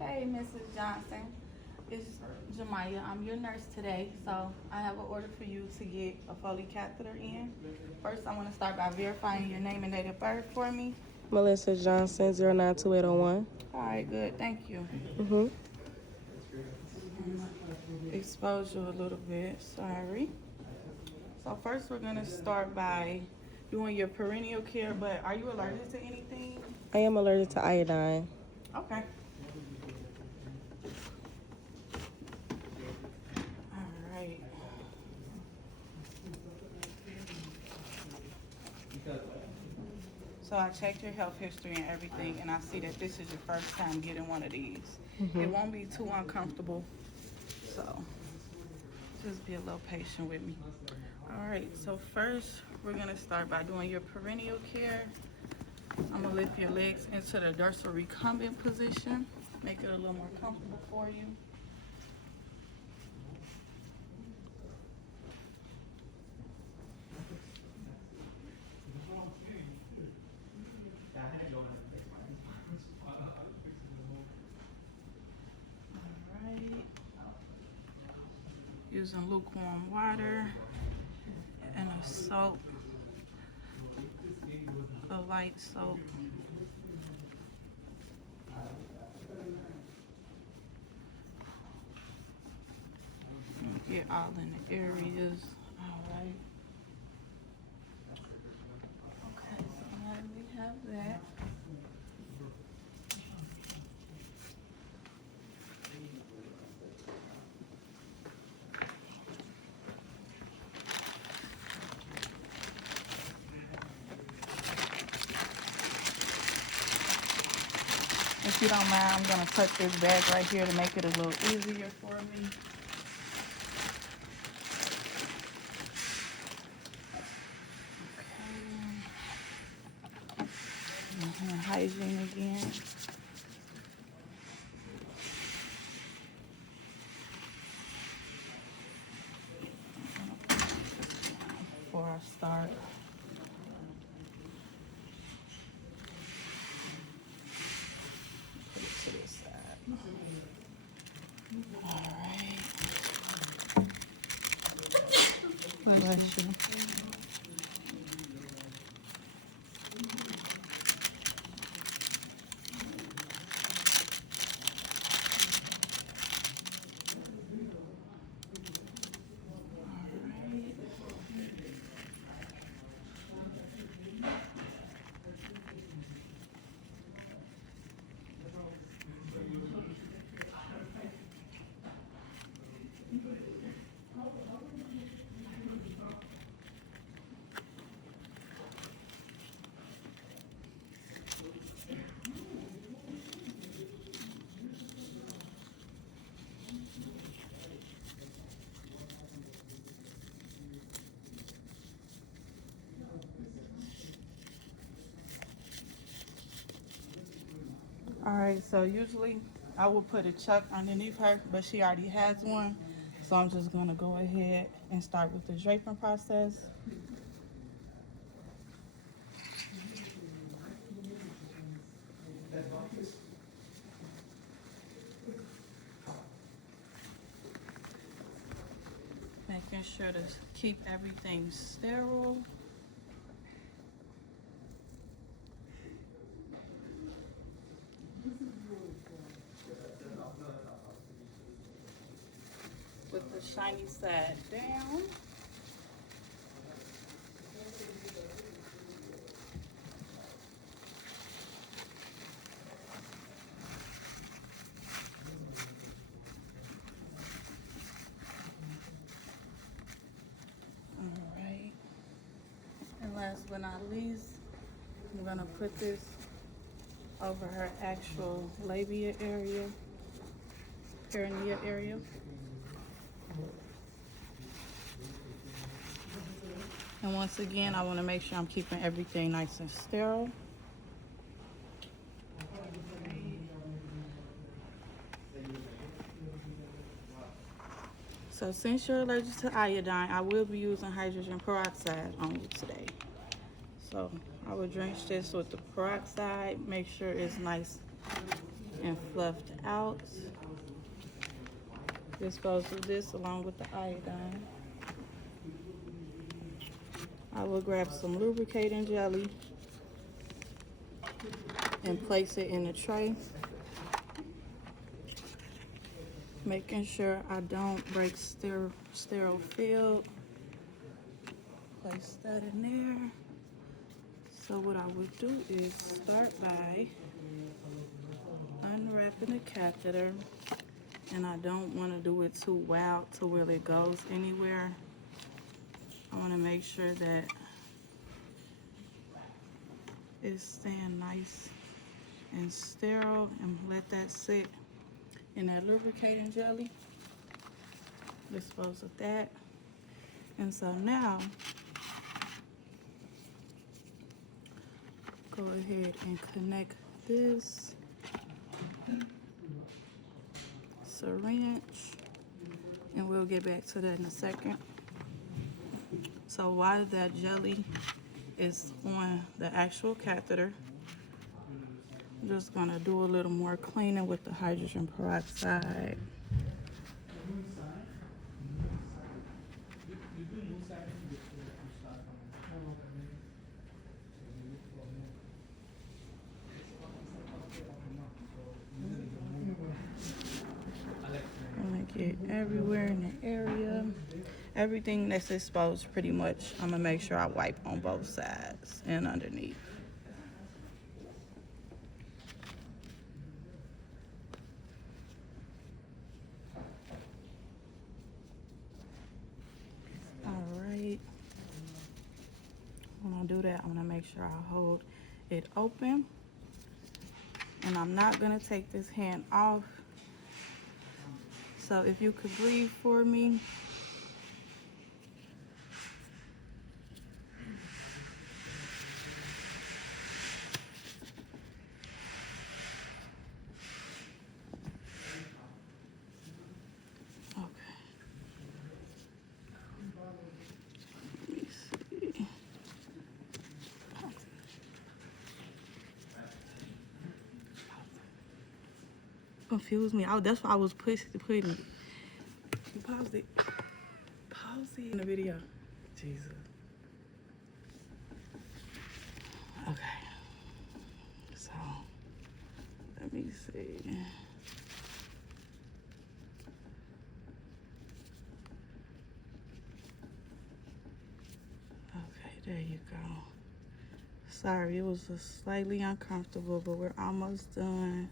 Hey, Mrs. Johnson. It's Jemiah. I'm your nurse today, so I have an order for you to get a Foley catheter in. First, I want to start by verifying your name and date of birth for me. Melissa Johnson, 092801. All right, good. Thank you. Mm-hmm. Expose you a little bit. Sorry. So first, we're gonna start by doing your perennial care. But are you allergic to anything? I am allergic to iodine. Okay. All right. So I checked your health history and everything, and I see that this is your first time getting one of these. It won't be too uncomfortable, so just be a little patient with me. All right, so first we're gonna start by doing your perennial care. I'm gonna lift your legs into the dorsal recumbent position, make it a little more comfortable for you. All right. Using lukewarm water and a soap, a light soap. Get all in the areas. All right. Okay, so now that we have that. If you don't mind, I'm gonna touch this bag right here to make it a little easier for me. Okay. Hygiene again. Before I start. Put it to this side. All right. Bless you. All right, so usually I will put a chuck underneath her, but she already has one. So I'm just gonna go ahead and start with the draping process. Making sure to keep everything sterile. With the shiny side down. All right. And last but not least, I'm gonna put this over her actual labia area, perineal area. And once again, I want to make sure I'm keeping everything nice and sterile. So since you're allergic to iodine, I will be using hydrogen peroxide on you today. So I will drench this with the peroxide, make sure it's nice and fluffed out. Dispose of this along with the iodine. I will grab some lubricating jelly and place it in a tray, making sure I don't break sterile field. Place that in there. So what I would do is start by unwrapping the catheter, and I don't want to do it too wild to where it goes anywhere. I want to make sure that it's staying nice and sterile, and let that sit in that lubricating jelly. Dispose of that. And so now, go ahead and connect this syringe, and we'll get back to that in a second. So while that jelly is on the actual catheter, I'm just gonna do a little more cleaning with the hydrogen peroxide. I'm gonna get everywhere in the area. Everything that's exposed, pretty much, I'm gonna make sure I wipe on both sides and underneath. Alright. When I do that, I'm gonna make sure I hold it open. And I'm not gonna take this hand off. So if you could breathe for me. Okay. Let me see. Confused me. That's why I was putting it. You paused it. Pause it in the video. Jesus. Okay. So, let me see. Okay, there you go. Sorry, it was just slightly uncomfortable, but we're almost done.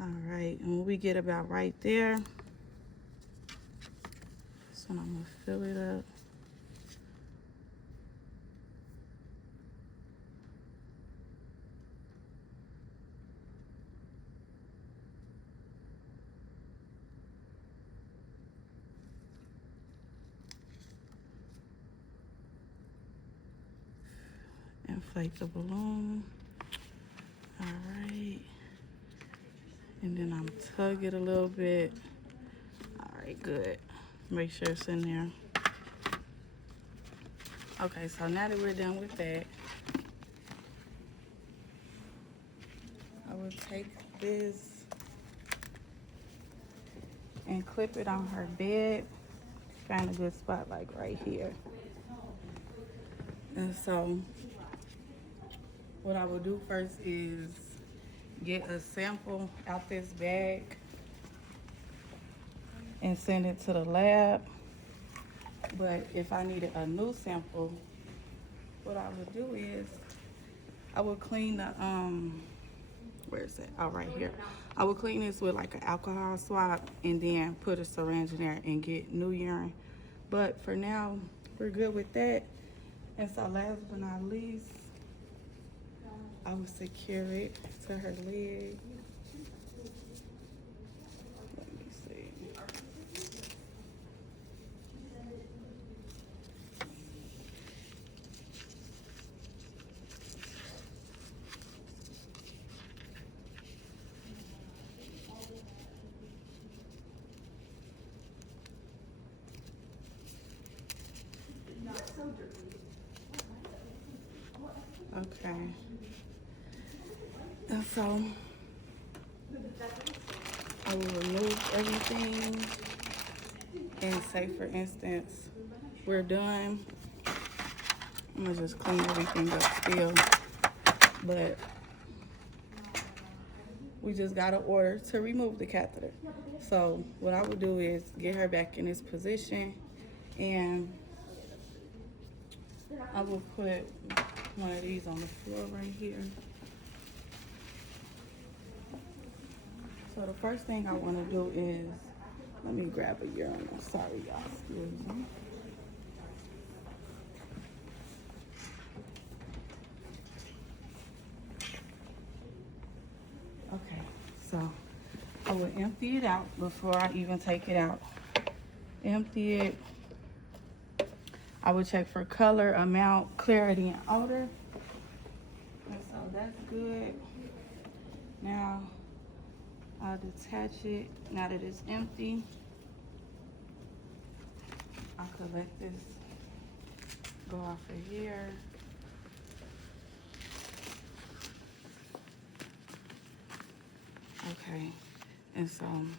All right, and when we get about right there, so I'm gonna fill it up. Inflate the balloon. All right. And then I'm tug it a little bit. All right, good. Make sure it's in there. Okay, so now that we're done with that, I will take this and clip it on her bed. Find a good spot like right here. And so what I will do first is get a sample out this bag and send it to the lab. But if I needed a new sample, what I would do is I would clean the where is it? Oh, right here. I would clean this with like an alcohol swab and then put a syringe in there and get new urine. But for now, we're good with that. And so last but not least, I will secure it to her leg. Let me see. Okay. And so I will remove everything and say, for instance, we're done. I'm gonna just clean everything up still, but we just got an order to remove the catheter. So what I would do is get her back in this position, and I will put one of these on the floor right here. So the first thing I want to do is, let me grab a urinal. Sorry, y'all. Excuse me. Okay, so I will empty it out before I even take it out. Empty it. I will check for color, amount, clarity, and odor. And so that's good. Now I'll detach it now that it's empty. I could let this go off of here. Okay, and so I'm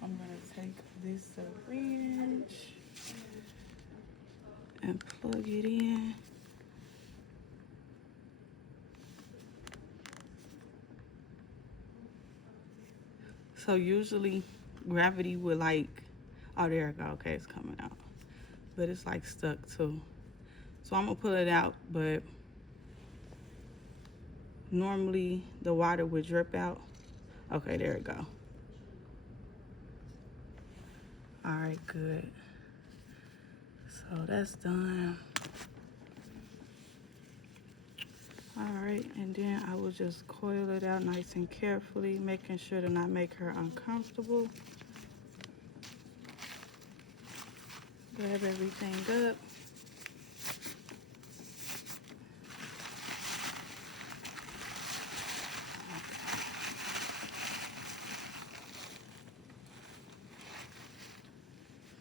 gonna take this syringe and plug it in. So usually gravity would like, oh, there it go. Okay, it's coming out, but it's like stuck too. So I'm gonna pull it out, but normally the water would drip out. Okay, there it go. All right, good. So that's done. All right, and then I will just coil it out nice and carefully, making sure to not make her uncomfortable. Grab everything up.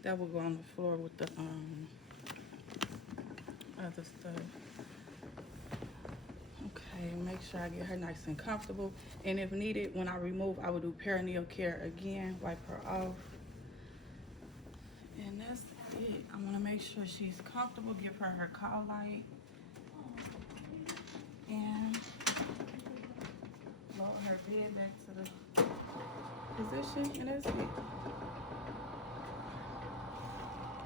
That will go on the floor with the other stuff. Okay, make sure I get her nice and comfortable. And if needed, when I remove, I will do perineal care again, wipe her off. And that's it. I want to make sure she's comfortable, give her her call light, and lower her bed back to the position, and that's it.